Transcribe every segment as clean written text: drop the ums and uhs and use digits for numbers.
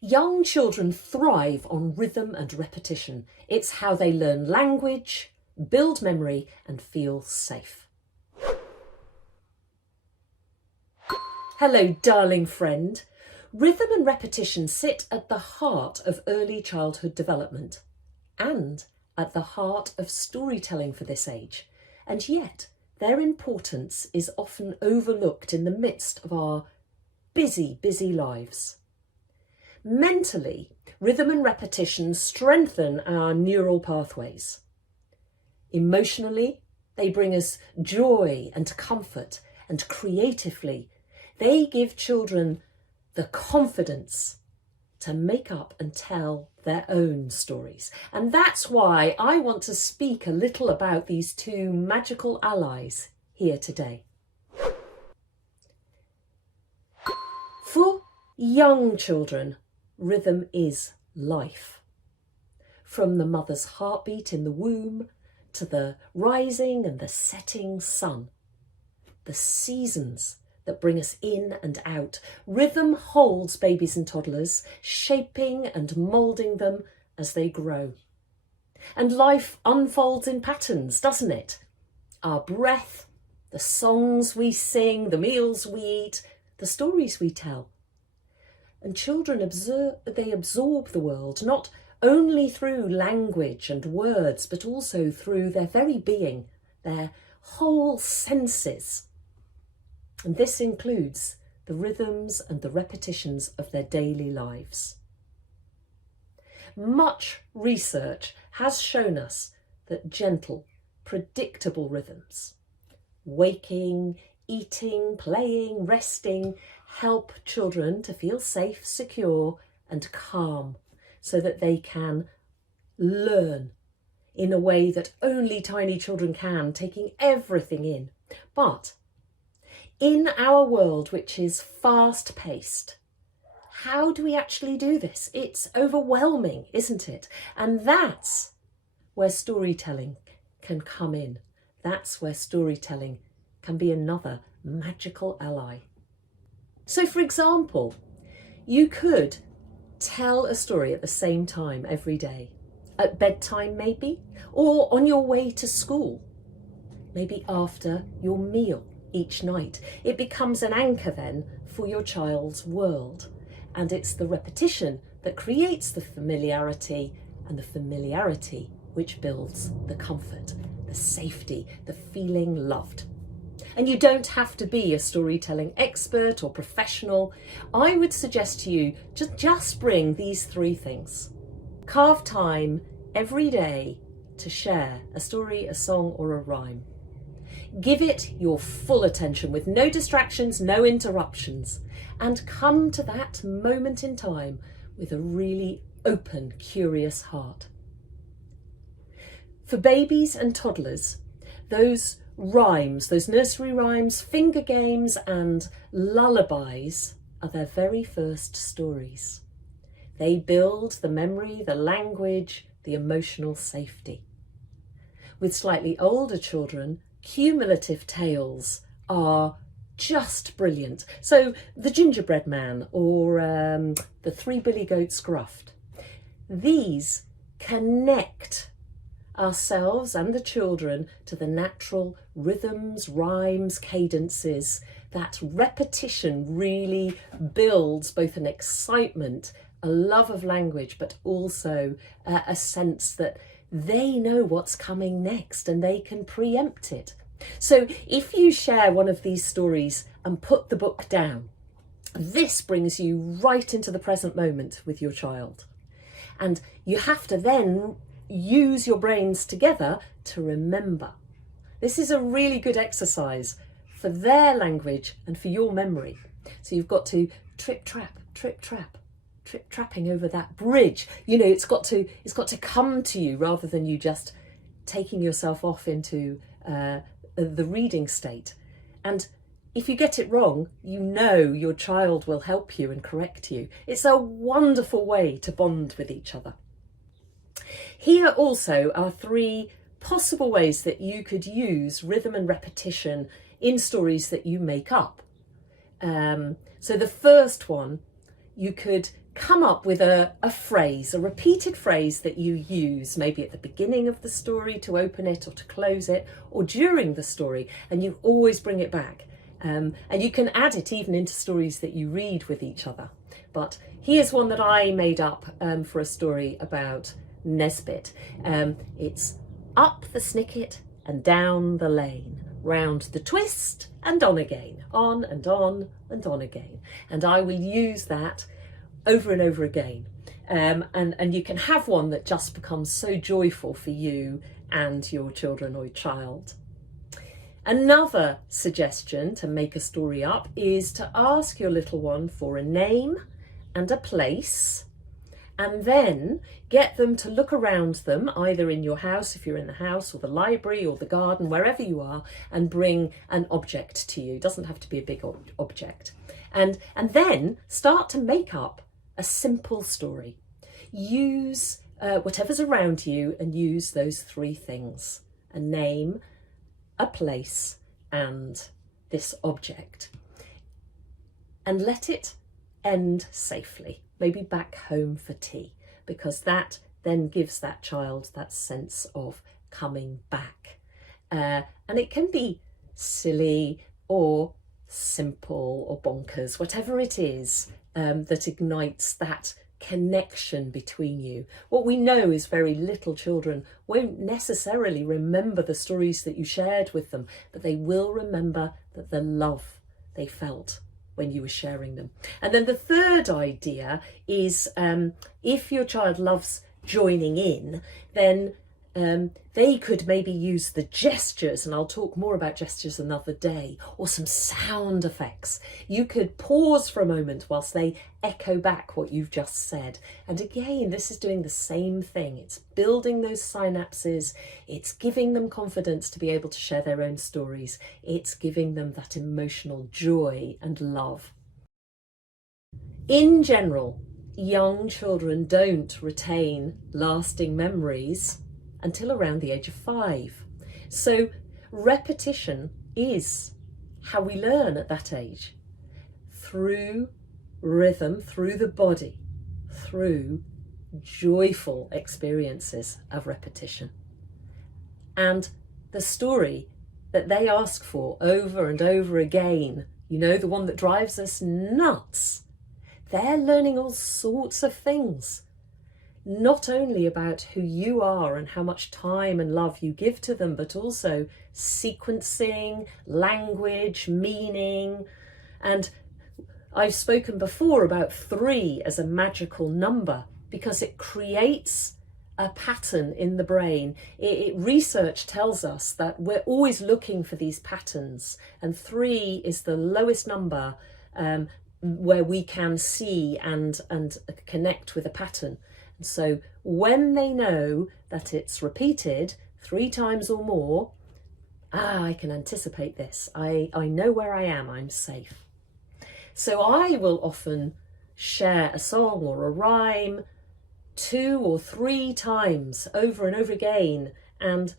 Young children thrive on rhythm and repetition. It's how they learn language, build memory, and feel safe. Hello, darling friend. Rhythm and repetition sit at the heart of early childhood development and at the heart of storytelling for this age. And yet, their importance is often overlooked in the midst of our busy, busy lives. Mentally, rhythm and repetition strengthen our neural pathways. Emotionally, they bring us joy and comfort, and creatively, they give children the confidence to make up and tell their own stories. And that's why I want to speak a little about these two magical allies here today. For young children, rhythm is life. From the mother's heartbeat in the womb to the rising and the setting sun, the seasons that bring us in and out, rhythm holds babies and toddlers, shaping and moulding them as they grow. And life unfolds in patterns, doesn't it? Our breath, the songs we sing, the meals we eat, the stories we tell. And children absorb the world, not only through language and words, but also through their very being, their whole senses. And this includes the rhythms and the repetitions of their daily lives. Much research has shown us that gentle, predictable rhythms, waking, eating, playing, resting, help children to feel safe, secure and calm so that they can learn in a way that only tiny children can, taking everything in. But in our world, which is fast-paced, how do we actually do this? It's overwhelming, isn't it? And that's where storytelling can come in. That's where storytelling can be another magical ally. So, for example, you could tell a story at the same time every day, at bedtime maybe, or on your way to school, maybe after your meal each night. It becomes an anchor then for your child's world, and it's the repetition that creates the familiarity, and the familiarity which builds the comfort, the safety, the feeling loved. And you don't have to be a storytelling expert or professional. I would suggest to you just bring these three things. Carve time every day to share a story, a song or a rhyme. Give it your full attention with no distractions, no interruptions, and come to that moment in time with a really open, curious heart. For babies and toddlers, those rhymes, those nursery rhymes, finger games and lullabies are their very first stories. They build the memory, the language, the emotional safety. With slightly older children, cumulative tales are just brilliant. So the gingerbread man or the three billy goats gruffed. These connect ourselves and the children to the natural rhythms, rhymes, cadences. That repetition really builds both an excitement, a love of language, but also a sense that they know what's coming next and they can preempt it. So if you share one of these stories and put the book down, this brings you right into the present moment with your child. And you have to then use your brains together to remember. This is a really good exercise for their language and for your memory. So you've got to trip, trap, trip-trapping over that bridge. You know, it's got to come to you rather than you just taking yourself off into the reading state. And if you get it wrong, you know your child will help you and correct you. It's a wonderful way to bond with each other. Here also are three possible ways that you could use rhythm and repetition in stories that you make up. So the first one, you could come up with a phrase, a repeated phrase that you use maybe at the beginning of the story to open it or to close it, or during the story, and you always bring it back. And you can add it even into stories that you read with each other. But here's one that I made up for a story about Nesbit. It's up the snicket and down the lane, round the twist and on again, on and on and on again. And I will use that over and over again. And you can have one that just becomes so joyful for you and your children or your child. Another suggestion to make a story up is to ask your little one for a name and a place, and then get them to look around them, either in your house, if you're in the house, or the library, or the garden, wherever you are, and bring an object to you. It doesn't have to be a big object. And then start to make up a simple story. Use whatever's around you and use those three things: a name, a place, and this object. And let it end safely, maybe back home for tea, because that then gives that child that sense of coming back. And it can be silly or simple or bonkers, whatever it is that ignites that connection between you. What we know is very little children won't necessarily remember the stories that you shared with them, but they will remember the love they felt when you were sharing them. And then the third idea is if your child loves joining in, then they could maybe use the gestures, and I'll talk more about gestures another day, or some sound effects. You could pause for a moment whilst they echo back what you've just said. And again, this is doing the same thing. It's building those synapses. It's giving them confidence to be able to share their own stories. It's giving them that emotional joy and love. In general, young children don't retain lasting memories until around the age of 5. So repetition is how we learn at that age, through rhythm, through the body, through joyful experiences of repetition. And the story that they ask for over and over again, you know, the one that drives us nuts, they're learning all sorts of things. Not only about who you are and how much time and love you give to them, but also sequencing, language, meaning. And I've spoken before about 3 as a magical number because it creates a pattern in the brain. Research tells us that we're always looking for these patterns, and 3 is the lowest number where we can see and connect with a pattern. So when they know that it's repeated 3 times or more, I can anticipate this. I know where I am, I'm safe. So I will often share a song or a rhyme 2 or 3 times over and over again. And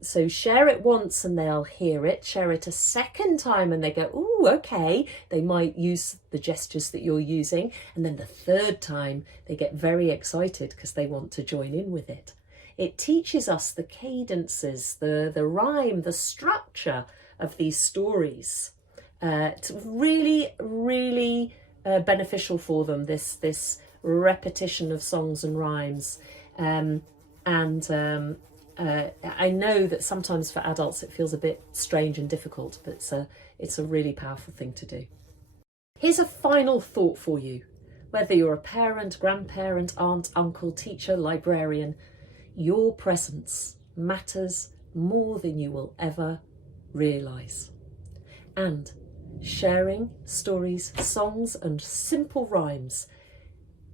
so share it once and they'll hear it, share it a second time and they go, ooh, okay. They might use the gestures that you're using. And then the third time they get very excited because they want to join in with it. It teaches us the cadences, the rhyme, the structure of these stories. It's really, really beneficial for them, this repetition of songs and rhymes. I know that sometimes for adults it feels a bit strange and difficult, but it's a really powerful thing to do. Here's a final thought for you. Whether you're a parent, grandparent, aunt, uncle, teacher, librarian, your presence matters more than you will ever realise. And sharing stories, songs and simple rhymes,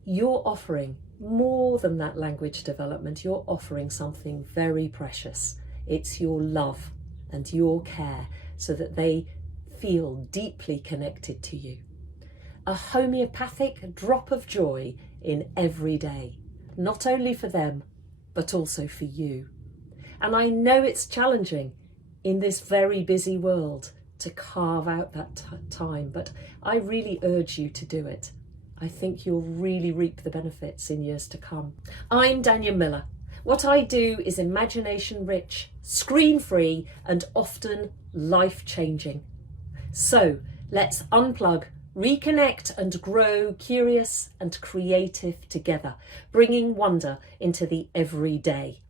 you're offering more than that language development. You're offering something very precious. It's your love and your care so that they feel deeply connected to you. A homeopathic drop of joy in every day, not only for them, but also for you. And I know it's challenging in this very busy world to carve out that time, but I really urge you to do it. I think you'll really reap the benefits in years to come. I'm Danyah Miller. What I do is imagination rich, screen free, and often life changing. So let's unplug, reconnect, and grow curious and creative together, bringing wonder into the everyday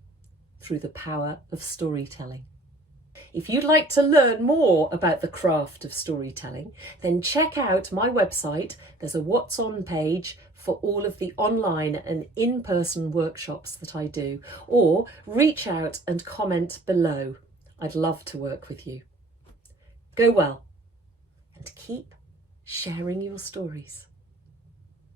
through the power of storytelling. If you'd like to learn more about the craft of storytelling, then check out my website. There's a What's On page for all of the online and in-person workshops that I do, or reach out and comment below. I'd love to work with you. Go well and keep sharing your stories.